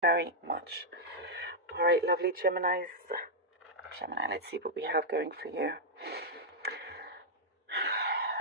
very much. All right, lovely Gemini, let's see what we have going for you.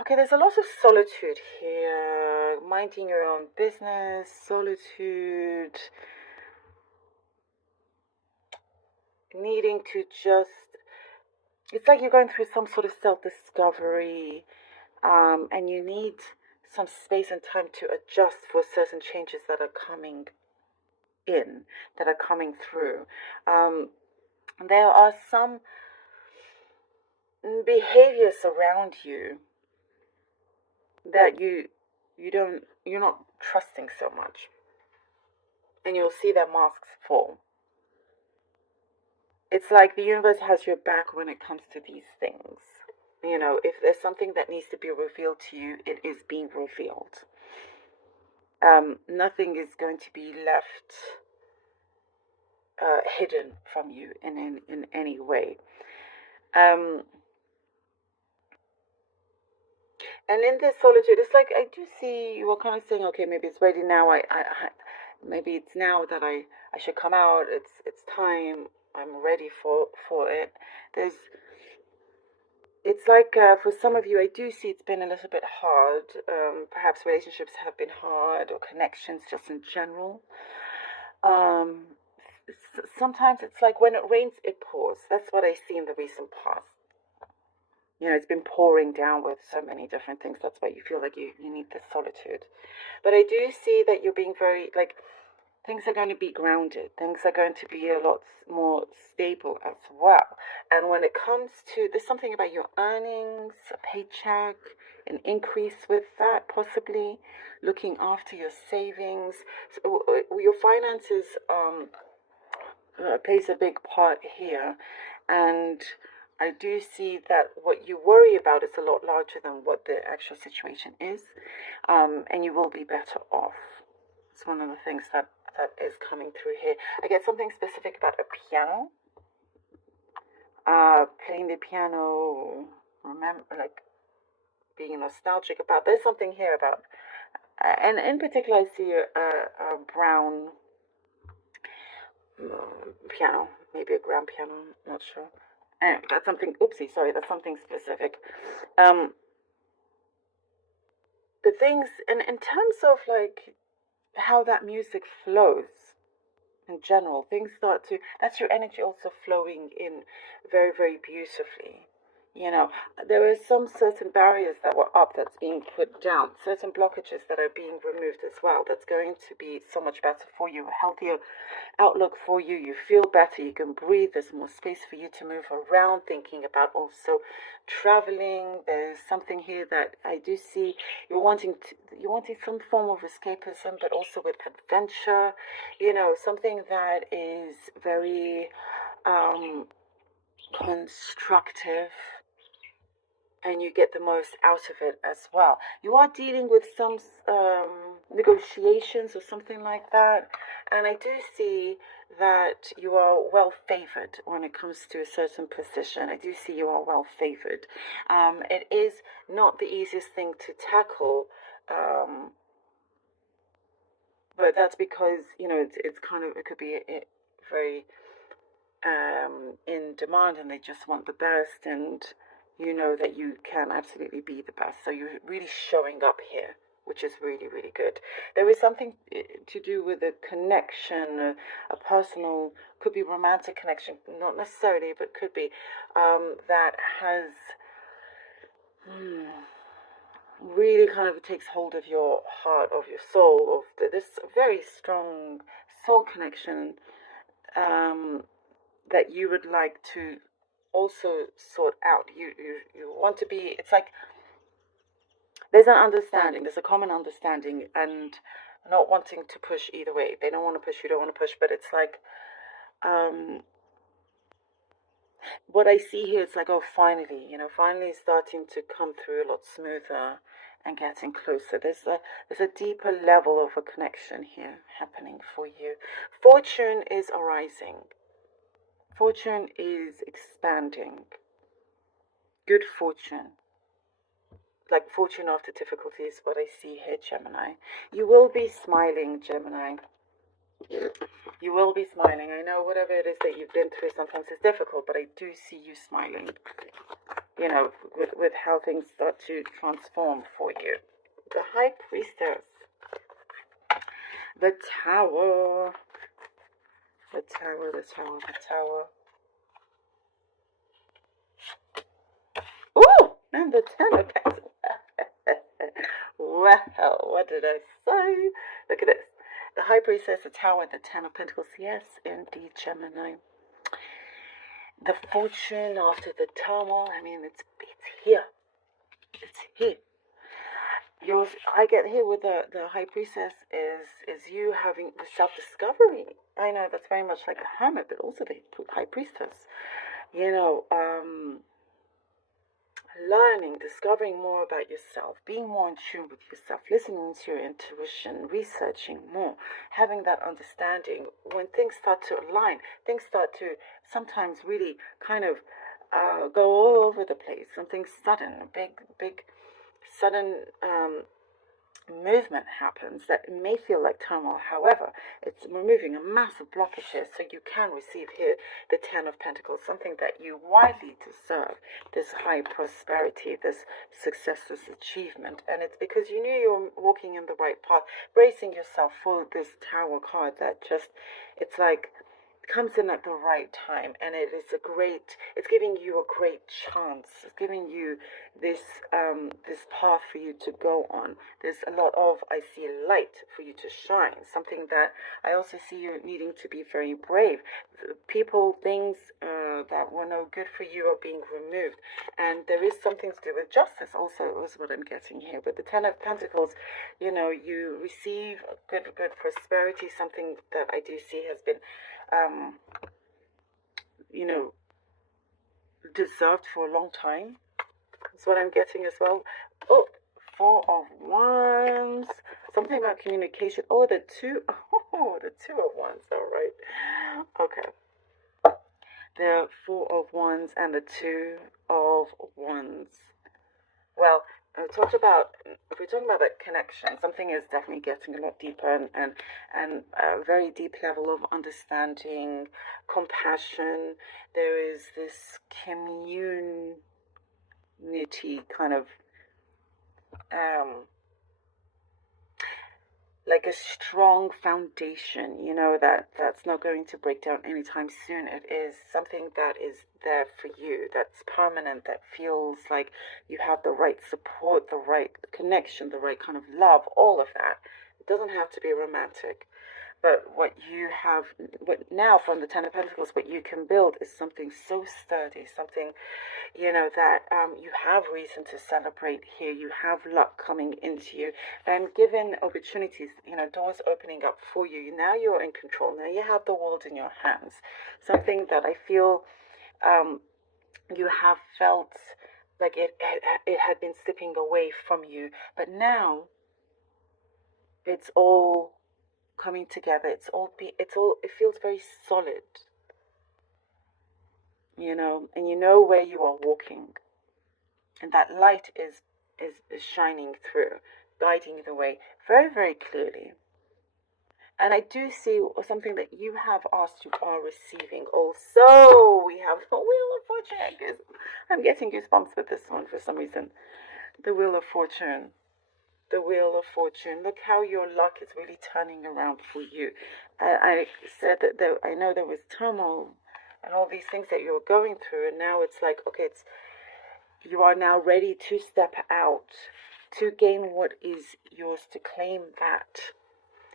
Okay, there's a lot of solitude here, minding your own business, solitude, needing to just, it's like you're going through some sort of self-discovery, and you need some space and time to adjust for certain changes that are coming in, that are coming through. There are some behaviors around you that you're not trusting so much, and you'll see their masks fall. It's like the universe has your back when it comes to these things. You know, if there's something that needs to be revealed to you, it is being revealed. Nothing is going to be left hidden from you in any way. And in this solitude, it's like I do see you were kind of saying, okay, maybe it's ready now. Maybe it's now that I should come out. It's time. I'm ready for it. It's like for some of you, I do see it's been a little bit hard. Perhaps relationships have been hard, or connections just in general. Sometimes it's like when it rains, it pours. That's what I see in the recent past. You know, it's been pouring down with so many different things. That's why you feel like you need this solitude. But I do see that you're being very, like, things are going to be grounded. Things are going to be a lot more stable as well. And when it comes to, there's something about your earnings, a paycheck, an increase with that, possibly looking after your savings. So, your finances plays a big part here. And I do see that what you worry about is a lot larger than what the actual situation is, and you will be better off. It's one of the things that is coming through here. I get something specific about a piano. Playing the piano, remember, like being nostalgic about. There's something here about, and in particular, I see a brown piano, maybe a grand piano. Not sure. Anyway, that's something. Oopsie, sorry. That's something specific. The things, and in terms of like how that music flows in general, things start to, that's your energy also flowing in very, very beautifully. You know, there are some certain barriers that were up that's being put down, certain blockages that are being removed as well. That's going to be so much better for you, a healthier outlook for you. You feel better, you can breathe, there's more space for you to move around, thinking about also traveling. There's something here that I do see you're wanting some form of escapism, but also with adventure, you know, something that is very constructive, and you get the most out of it as well. You are dealing with some negotiations or something like that, and I do see that you are well favored when it comes to a certain position. I do see you are well favored. It is not the easiest thing to tackle, but that's because, you know, it's kind of, it could be very in demand, and they just want the best, and you know that you can absolutely be the best. So you're really showing up here, which is really, really good. There is something to do with a connection, a personal, could be romantic connection, not necessarily, but could be, that has really kind of takes hold of your heart, of your soul, of this very strong soul connection, that you would like to also sort out. You want to be, it's like there's an understanding, there's a common understanding, and not wanting to push either way. They don't want to push, you don't want to push, but it's like what I see here is like, oh, finally, you know, finally starting to come through a lot smoother and getting closer. There's a deeper level of a connection here happening for you. Fortune is arising. Fortune is expanding. Good fortune. Like fortune after difficulty is what I see here, Gemini. You will be smiling, Gemini. You will be smiling. I know whatever it is that you've been through sometimes is difficult, but I do see you smiling. You know, with how things start to transform for you. The High Priestess. The Tower. The Tower, the Tower, the Tower. Ooh! And the Ten of Pentacles. Well, what did I say? Look at this. The High Priestess, the Tower, the Ten of Pentacles. Yes, indeed, Gemini. The fortune after the turmoil. I mean, it's here. It's here. Yours, I get here with the High Priestess is you having the self-discovery. I know that's very much like a hermit, but also the High Priestess. You know, learning, discovering more about yourself, being more in tune with yourself, listening to your intuition, researching more, having that understanding. When things start to align, things start to sometimes really kind of go all over the place. Something sudden, a big, sudden movement happens that may feel like turmoil. However, it's removing a massive blockages so you can receive here the Ten of Pentacles, something that you widely deserve, this high prosperity, this success, this achievement. And it's because you knew you were walking in the right path, bracing yourself for this Tower card that just, it's like, comes in at the right time, and it is it's giving you a great chance. It's giving you this this path for you to go on. There's a lot of, I see, light for you to shine, something that I also see you needing to be very brave. People, things that were no good for you are being removed, and there is something to do with justice also, is what I'm getting here. With the Ten of Pentacles, you know, you receive good prosperity, something that I do see has been you know, deserved for a long time. That's what I'm getting as well. Oh, Four of Wands. Something about communication. Oh, the Two of Wands. All right. Okay. The Four of Wands and the Two of Wands. Well, if we're talking about that connection, something is definitely getting a lot deeper and a very deep level of understanding, compassion. There is this community kind of like a strong foundation, you know, that's not going to break down anytime soon. It is something that is there for you, that's permanent, that feels like you have the right support, the right connection, the right kind of love, all of that. It doesn't have to be romantic. But what you have, what now from the Ten of Pentacles, what you can build is something so sturdy, something, you know, that you have reason to celebrate here. You have luck coming into you and given opportunities, you know, doors opening up for you. Now you're in control. Now you have the world in your hands. Something that I feel you have felt like it had been slipping away from you. But now it's all coming together. It feels very solid, you know, and you know where you are walking, and that light is shining through, guiding the way very, very clearly. And I do see something that you have asked, you are receiving also. We have the Wheel of Fortune. I'm getting goosebumps with this one for some reason. The Wheel of Fortune. The Wheel of Fortune. Look how your luck is really turning around for you. I said that I know there was turmoil and all these things that you were going through, and now it's like, okay, you are now ready to step out, to gain what is yours, to claim that.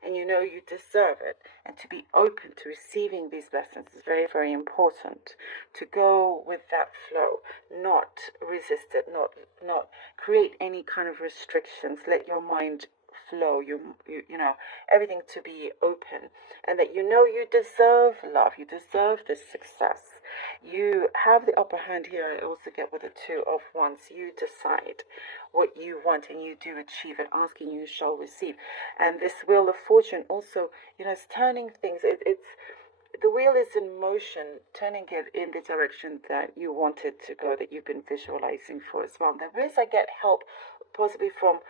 And you know you deserve it. And to be open to receiving these blessings is very, very important. To go with that flow, not resist it, not create any kind of restrictions. Let your mind flow, you know, everything to be open. And that you know you deserve love, you deserve this success. You have the upper hand here. I also get with the Two of Wands. You decide what you want and you do achieve it. Asking, you shall receive. And this Wheel of Fortune also, you know, it's turning things. It's the wheel is in motion, turning it in the direction that you want it to go, that you've been visualizing for as well. There is, I get help, possibly from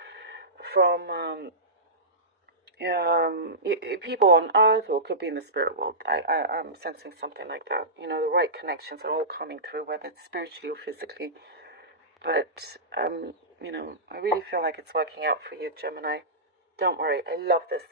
people on earth, or could be in the spirit world. I'm sensing something like that. The right connections are all coming through, whether it's spiritually or physically. But I really feel like it's working out for you, Gemini. Don't worry. I love this.